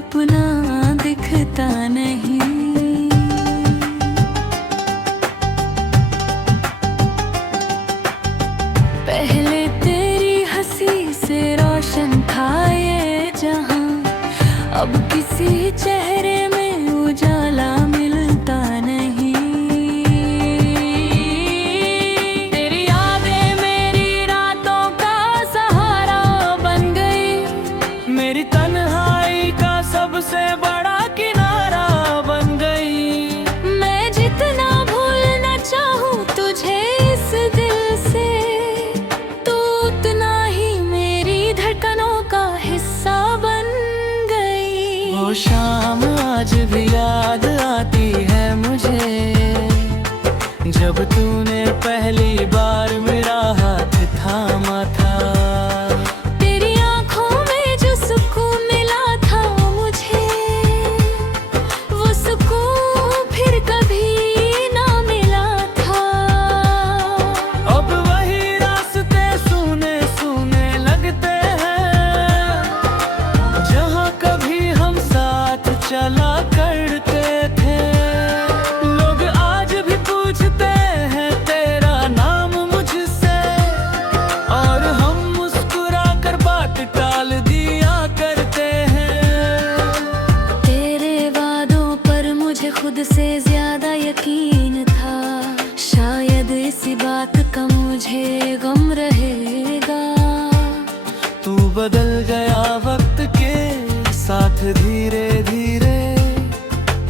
अपना दिखता नहीं। पहले तेरी हंसी से रोशन था ये जहां, अब किसी चेहरे में उजाला मिलता नहीं। तेरी यादें मेरी रातों का सहारा बन गई, मेरी तन्हाई का सबसे बड़ा किनारा बन गई। मैं जितना भूलना चाहूं तुझे इस दिल से, तू उतना ही मेरी धड़कनों का हिस्सा बन गई। वो शाम आज भी याद आती है मुझे, जब तूने पहली बार मेरा हाथ थामा था। तेरी आंखों में जो सुकून मिला था मुझे, वो सुकून फिर कभी ना मिला था। अब वही रास्ते सूने सूने लगते हैं, जहां कभी हम साथ चला करते थे। लोग आज भी पूछते हैं तेरा नाम मुझसे, और हम मुस्कुरा कर बात टाल दिया करते हैं। तेरे वादों पर मुझे खुद से ज्यादा यकीन था, शायद इसी बात का मुझे गम रहेगा। तू बदल गया वक्त के साथ धीरे धीरे,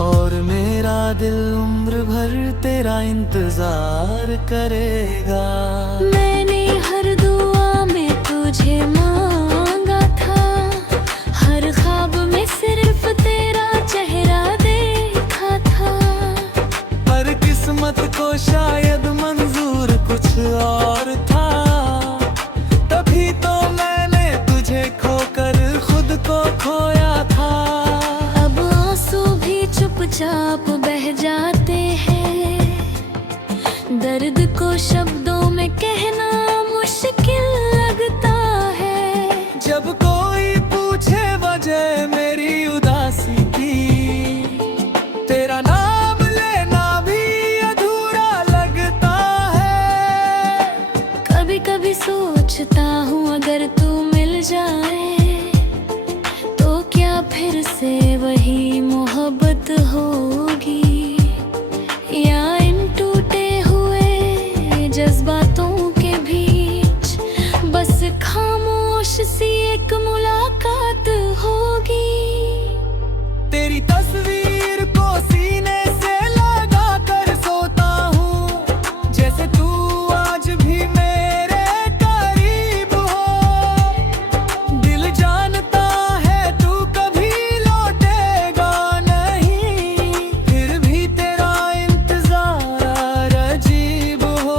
और मेरा दिल उम्र भर तेरा इंतजार करेगा। मैंने हर दुआ में तुझे मांगा था, हर ख्वाब में सिर्फ तेरा चेहरा देखा था। पर किस्मत को शायद मंजूर कुछ और था, तभी तो मैंने तुझे खोकर खुद को खोया था। अब आंसू भी चुपचाप बह जाते हैं, दर्द को शब्दों में कहना मुश्किल लगता है। जब कोई पूछे वजह मेरी उदासी की, तेरा नाम लेना भी अधूरा लगता है। कभी कभी सोचता हूँ अगर तू मिल जाए, तो क्या फिर से वही मोहब्बत होगी, या इन टूटे हुए जज्बातों के बीच बस खामोश सी एक मुलाकात होगी। तेरी तस्वीर को सीने से लगा कर सोता हूँ, जैसे तू आज भी मेरे करीब हो। दिल जानता है तू कभी लौटेगा नहीं, फिर भी तेरा इंतजार अजीब हो।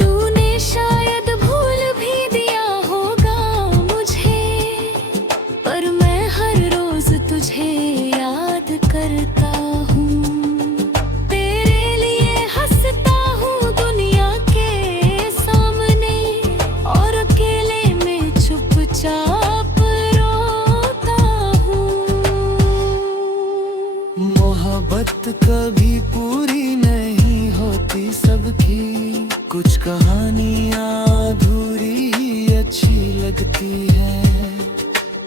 तूने शायद भूल भी दिया होगा मुझे, पर मैं हर रोज तुझे याद करता हूँ। तेरे लिए हंसता हूँ दुनिया के सामने, और अकेले में चुपचाप रोता हूँ। मोहब्बत कभी पूरी नहीं होती सबकी, कुछ कहानियाँ अधूरी ही अच्छी लगती है।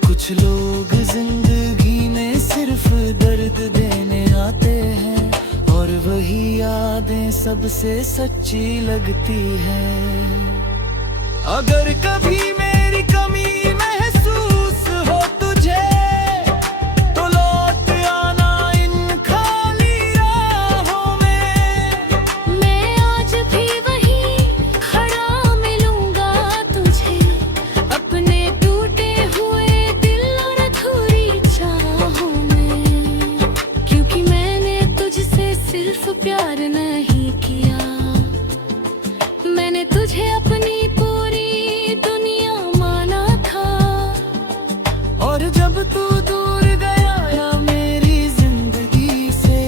कुछ लोग जिंदगी में सिर्फ दर्द देने आते हैं, और वही यादें सबसे सच्ची लगती है। अगर कभी मेरी कमी महसूस हो तुझे, तो लौट आना इन खाली राहों में। मैं आज भी वही खड़ा मिलूंगा तुझे, अपने टूटे हुए दिल और अधूरी चाहों में। क्योंकि मैंने तुझसे सिर्फ प्यार नहीं किया, मैंने तुझे अपनी पूरी दुनिया माना था। और जब तू दूर गया या मेरी जिंदगी से,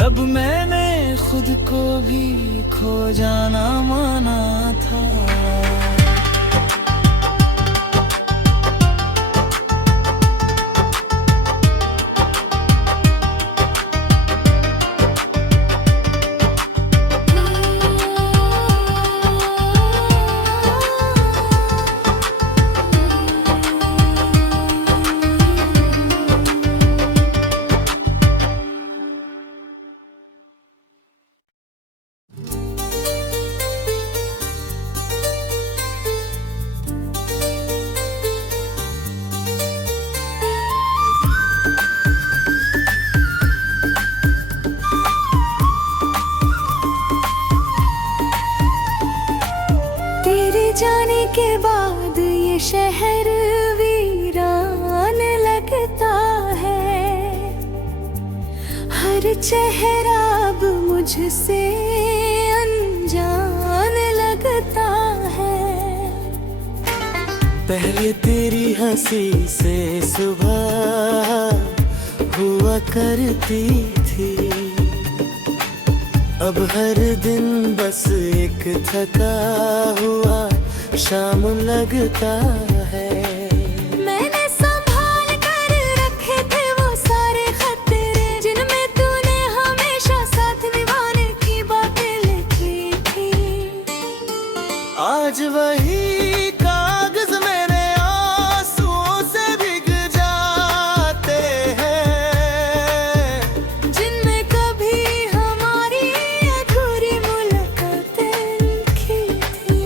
तब मैंने खुद को भी खो जाना माना था। चेहरा अब मुझसे अनजान लगता है। पहले तेरी हंसी से सुबह हुआ करती थी, अब हर दिन बस एक थका हुआ शाम लगता है। मैंने संभाल कर रखे थे वो सारे खतरे, जिनमें तूने हमेशा साथ निभाने की बातें लिखी थी। आज वही कागज मेरे आंसुओं से भीग जाते हैं, जिनमें कभी हमारी अधूरी मुलाकातें लिखी थी।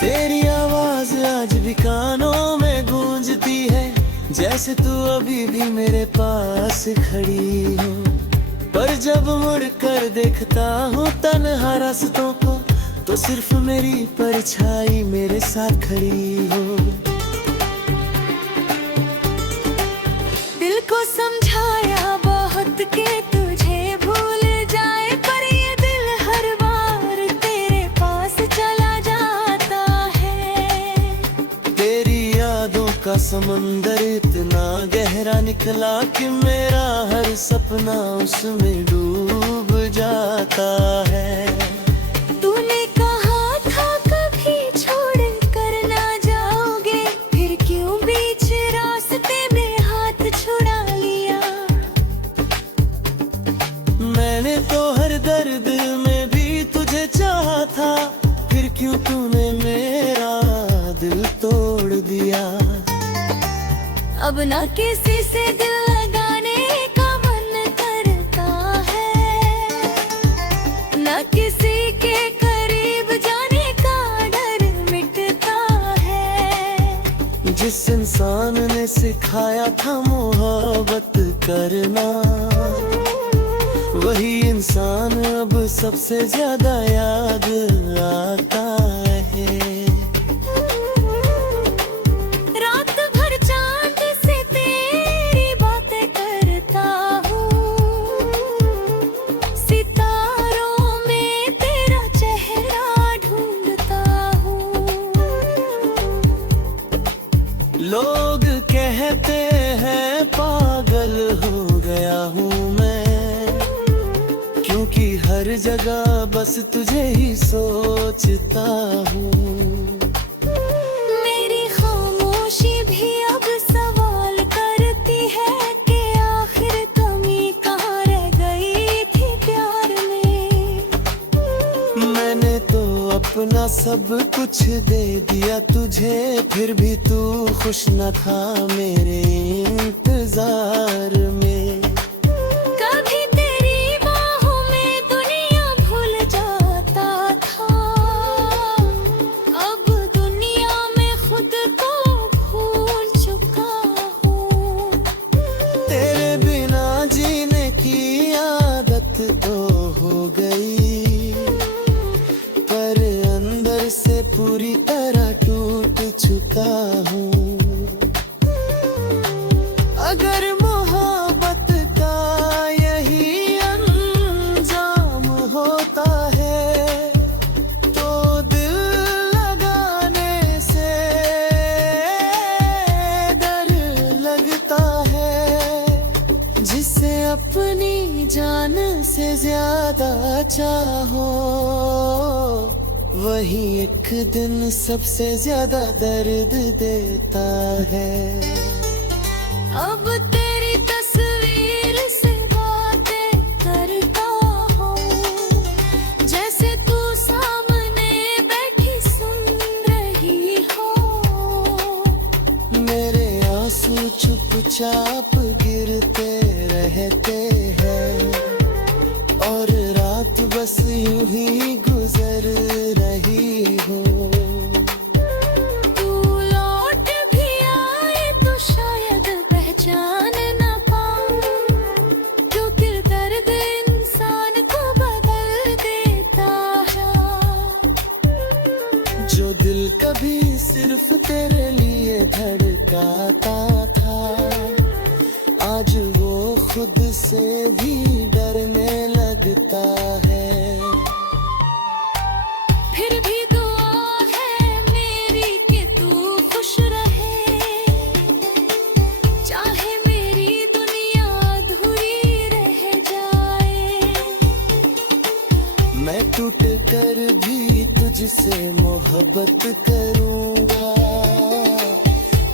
तेरी आवाज आज भी कानों में गूंजती है, जैसे तू अभी भी मेरे पास खड़ी हो। पर जब मुड़ कर देखता हूँ तन्हा रास्तों को, तो सिर्फ मेरी परछाई मेरे साथ खड़ी हो। दिल को समझाया बहुत के तुझे भूल जाए, पर ये दिल हर बार तेरे पास चला जाता है। तेरी यादों का समंदर इतना गहरा निकला कि मेरा हर सपना उसमें डूब जाता है। तूने कहा था कभी छोड़ कर ना जाओगे, फिर क्यों बीच रास्ते में हाथ छुड़ा लिया। मैंने तो हर दर्द में भी तुझे चाहा था, फिर क्यों तूने मेरा दिल तोड़ दिया। अब ना किसी से दिल लगाने का मन करता है, ना किसी के करीब जाने का डर मिटता है। जिस इंसान ने सिखाया था मोहब्बत करना, वही इंसान अब सबसे ज्यादा याद आता है। रात भर चांद से तेरी बातें करता हूँ, सितारों में तेरा चेहरा ढूंढता हूँ। लोग कहते हैं पागल हो गया हूँ मैं, क्योंकि हर जगह बस तुझे ही सोचता हूँ। मेरी खामोशी भी अब सवाल करती है कि आखिर कमी कहाँ रह गई थी प्यार में। मैंने तो अपना सब कुछ दे दिया तुझे, फिर भी तू खुश न था मेरे इंतजार में। कभी तेरी बाहों में दुनिया भूल जाता था, अब दुनिया में खुद को भूल चुका हूँ। तेरे बिना जीने की आदत तो हो गई, पर अंदर से पूरी तरह टूट चुका हूँ। अगर मोहब्बत का यही अंजाम होता है, तो दिल लगाने से डर लगता है। जिसे अपनी जान से ज्यादा चाहो, वही एक दिन सबसे ज्यादा दर्द देता है। अब तेरी तस्वीर से बातें करता हूँ, जैसे तू सामने बैठी सुन रही हो। मेरे आंसू चुपचाप गिरते रहते हैं, और रात बस यूं ही गुजर रही हो। तू लौट भी आए तो शायद पहचान न पाऊं, क्योंकि दर्द इंसान को बदल देता है। सिर्फ तेरे लिए धड़काता था, आज वो खुद से भी डरने लगता है। फिर भी दुआ है मेरी कि तू खुश रहे, चाहे मेरी दुनिया अधूरी रह जाए। मैं टूट कर भी तुझसे मोहब्बत करूंगा,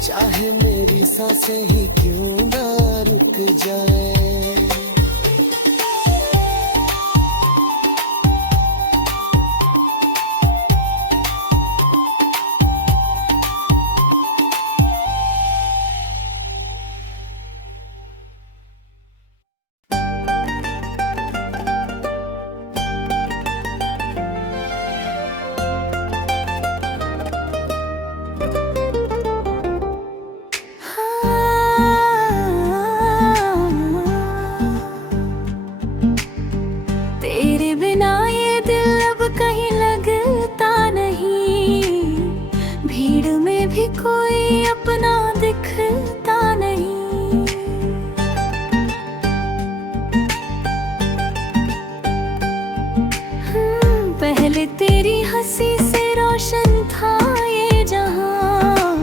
चाहे मेरी सांसें ही क्यों ना रुक जाए। तेरे बिना ये दिल अब कहीं लगता नहीं, भीड़ में भी कोई अपना दिखता नहीं। पहले तेरी हंसी से रोशन था ये जहां,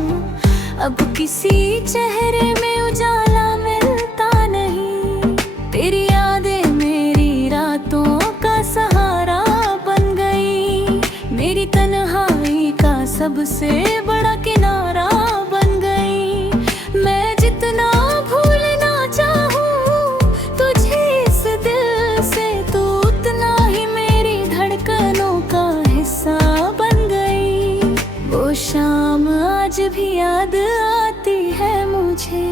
अब किसी चेहरे में उजाला मिलता नहीं। तेरी यादें मेरी रातों का सहारा बन गई, मेरी तन्हाई का सबसे बड़ा किनारा बन गई। मैं जितना भूलना चाहूँ तुझे इस दिल से, तू उतना ही मेरी धड़कनों का हिस्सा बन गई। वो शाम आज भी याद आती है मुझे,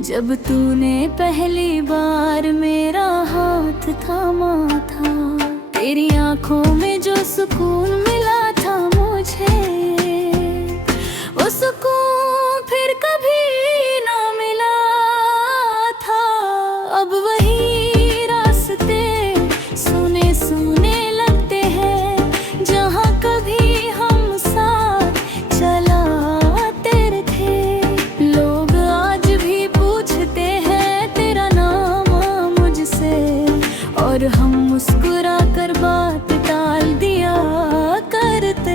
जब तूने पहली बार मेरा हाथ थामा था। तेरी आंखों में जो सुकून मिला था मुझे, वो सुकून फिर कभी ना मिला था। अब वही रास्ते सुने सुने लगते हैं, जहाँ कभी हम साथ चला तेरे थे। लोग आज भी पूछते हैं तेरा नाम मुझसे, और हम मुस्कुरा कर बात टाल दिया करते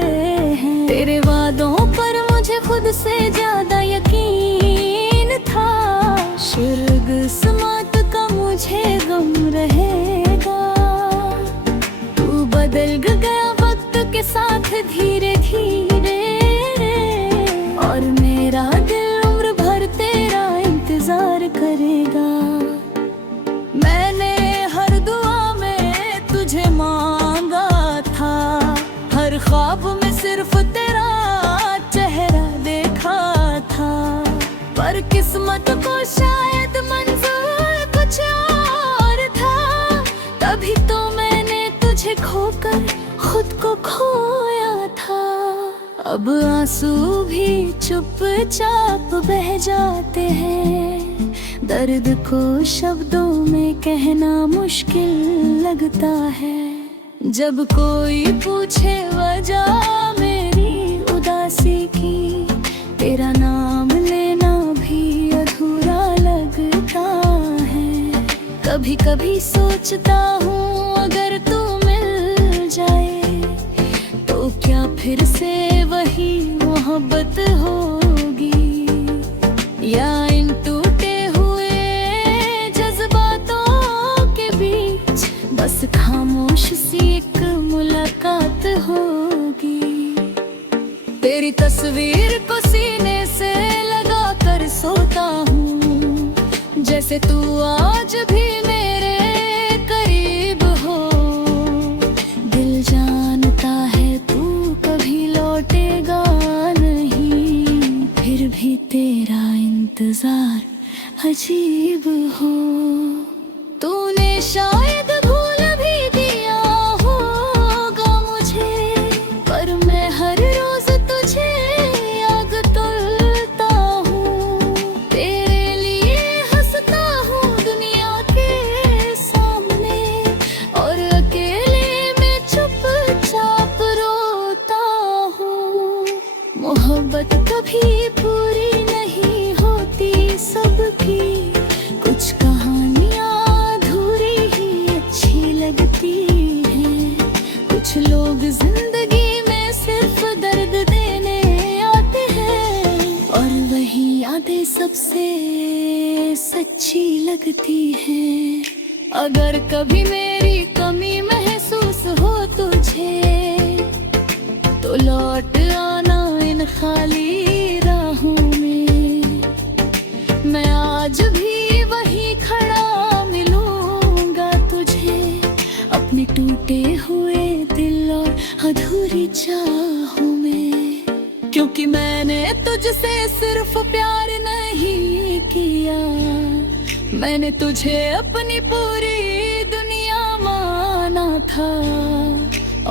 हैं। तेरे वादों पर मुझे खुद से ज्यादा यकीन था, शुर्ग समात का मुझे गम रहेगा। तू बदल गया वक्त के साथ धीरे धीरे, और मेरा दिल उम्र भर तेरा इंतजार करेगा। मैंने हर दुआ में तुझे मांगा था, हर ख्वाब में सिर्फ तेरा चेहरा देखा था। पर किस्मत को शायद मंजूर कुछ और था, तभी तो मैंने तुझे खोकर खुद को खोया था। अब आंसू भी चुपचाप बह जाते हैं, दर्द को शब्दों में कहना मुश्किल लगता है। जब कोई पूछे वजह मेरी उदासी की, तेरा नाम लेना भी अधूरा लगता है। कभी कभी सोचता हूँ अगर तू मिल जाए, तो क्या फिर से वही मोहब्बत होगी, या इन टूटे हुए जज्बातों के बीच बस खामोश सी एक मुलाकात होगी। तेरी तस्वीर को सीने से लगा कर सोता हूँ, जैसे तू आज भी मेरे करीब हो। दिल जानता है तू कभी लौटेगा नहीं, फिर भी तेरा इंतजार अजीब हो। तूने शायद भूल भी दिया होगा मुझे, पर मैं हर रोज तुझे याद तुलता हूँ। तेरे लिए हंसता हूँ दुनिया अच्छी लगती है। अगर कभी मेरी कमी महसूस हो तुझे, तो लौट आना इन खाली राहों में। मैं आज भी वही खड़ा मिलूंगा तुझे, अपने टूटे हुए दिल और अधूरी चाहों में। क्योंकि मैंने तुझसे सिर्फ प्यार नहीं किया, मैंने तुझे अपनी पूरी दुनिया माना था।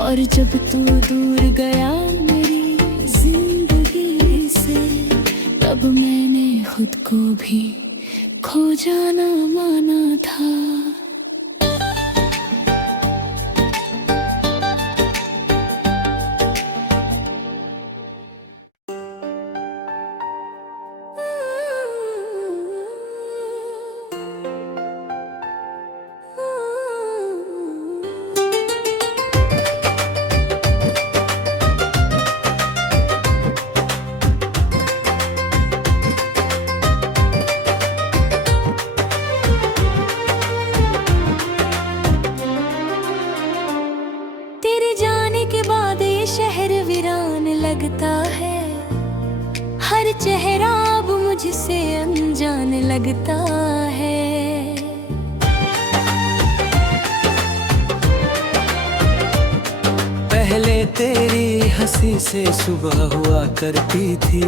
और जब तू दूर गया मेरी जिंदगी से, तब मैंने खुद को भी खो जाना माना था। लगता है हर चेहरा अब मुझसे अनजान लगता है। पहले तेरी हंसी से सुबह हुआ करती थी,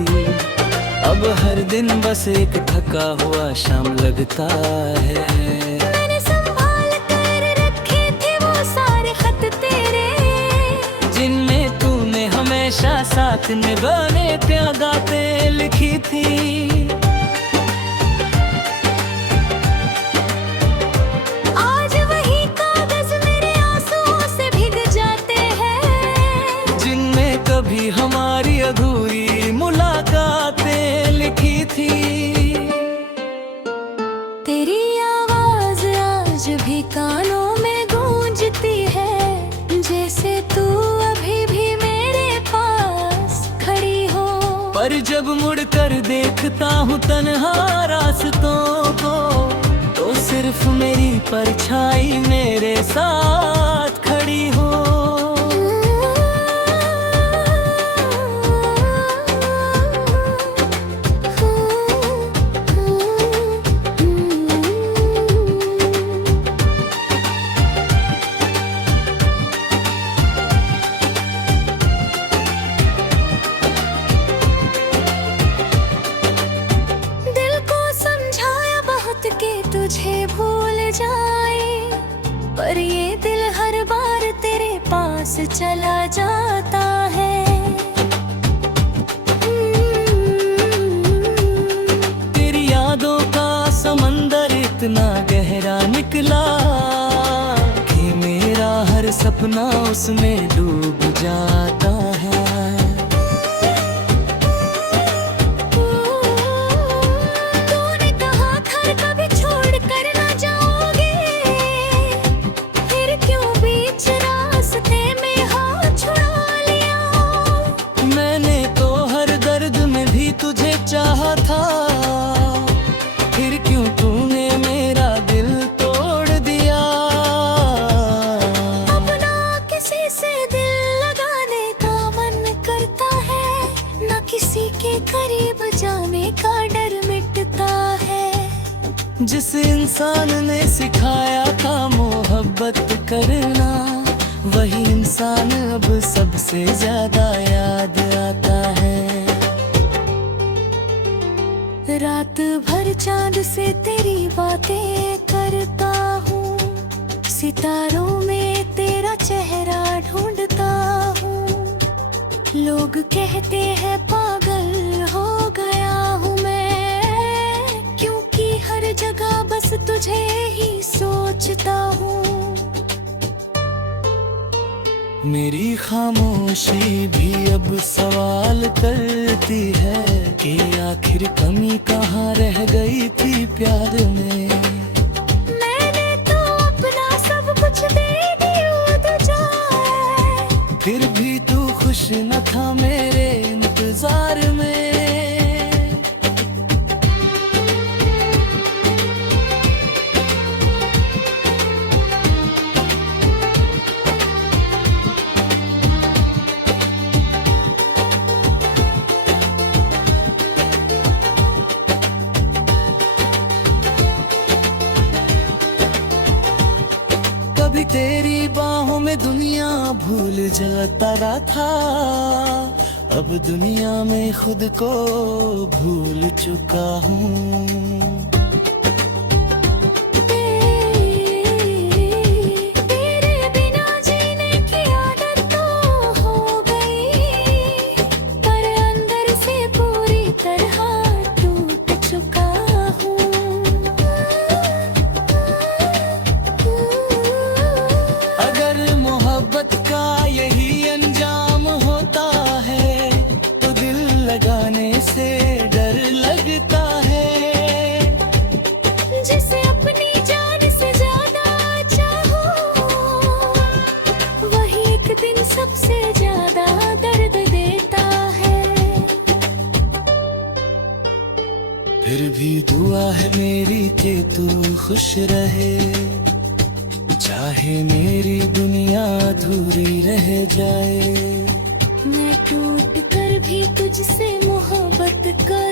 अब हर दिन बस एक थका हुआ शाम लगता है। मैंने संभाल कर रखे थे वो सारे खत तेरे, जिनमें तूने हमेशा साथ निभाने त्यागाते लिखी थी। आज वही कागज मेरे आंसुओं से भीग जाते हैं, जिनमें कभी हमारी अधूरी मुलाकातें लिखी थी। तेरी आवाज आज भी कानों में गूंजती है, जैसे तू अभी भी मेरे पास खड़ी हो। पर जब मुड़ कर देखता हूँ तन्हा रास्तों को, तो सिर्फ मेरी परछाई मेरे साथ खड़ी हो। तुझे भूल जाए, पर ये दिल हर बार तेरे पास चला जाता है। तेरी यादों का समंदर इतना गहरा निकला कि मेरा हर सपना उसमें डूब जाता है। तुझे चाहा था, फिर क्यों तूने मेरा दिल तोड़ दिया। अपना किसी से दिल लगाने का मन करता है, न किसी के करीब जाने का डर मिटता है। जिस इंसान ने सिखाया था मोहब्बत करना, वही इंसान अब सबसे ज्यादा याद आता है। रात भर चांद से तेरी बातें करता हूँ, सितारों में तेरा चेहरा ढूंढता हूँ। लोग कहते हैं पागल हो गया हूँ मैं, क्योंकि हर जगह बस तुझे ही सोचता हूँ। मेरी खामोशी भी अब सवाल करती है कि आखिर कमी कहाँ रह गई थी प्यार में। मैंने तो अपना सब कुछ दे दिया तुझे, फिर भी तू खुश न था मेरे इंतजार में। कभी तेरी बाहों में दुनिया भूल जाता रहा था, अब दुनिया में खुद को भूल चुका हूँ। तेरे बिना जीने की आदत तो हो गई, पर अंदर से पूरी तरह टूट चुका हूँ। अगर मोहब्बत का यही अंजाम होता है तो दिल लगाने से डर लगता है। जिसे अपनी जान से ज्यादा चाहो, वही एक दिन सबसे ज्यादा दर्द देता है। फिर भी दुआ है मेरी कि तू खुश रहे, चाहे मेरी दुनिया अधूरी रह जाए। मैं टूट कर भी तुझसे मोहब्बत कर